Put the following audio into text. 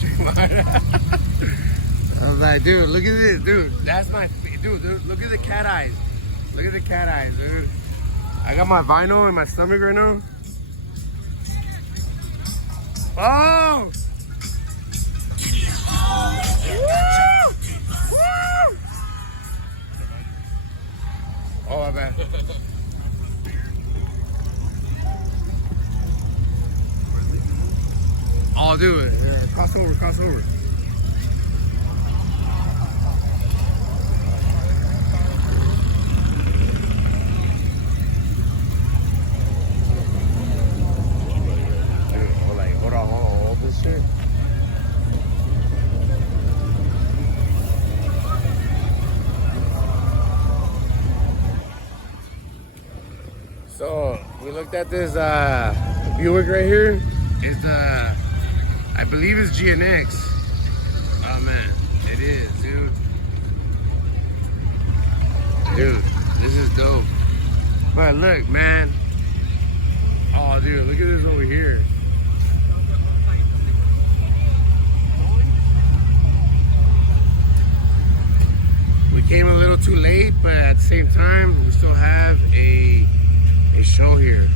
check them out. I was like, dude, look at this, dude. That's my, dude, look at the cat eyes. Look at the cat eyes, dude. I got my vinyl in my stomach right now. Oh! Woo! Woo! Oh, my bad. Oh, dude, cross over, cross over. So we looked at this Buick right here. It's I believe it's GNX. Oh man, it is, dude. Dude, this is dope. But look, man. Oh, dude, look at this over here. We came a little too late, but at the same time, we still have a show here.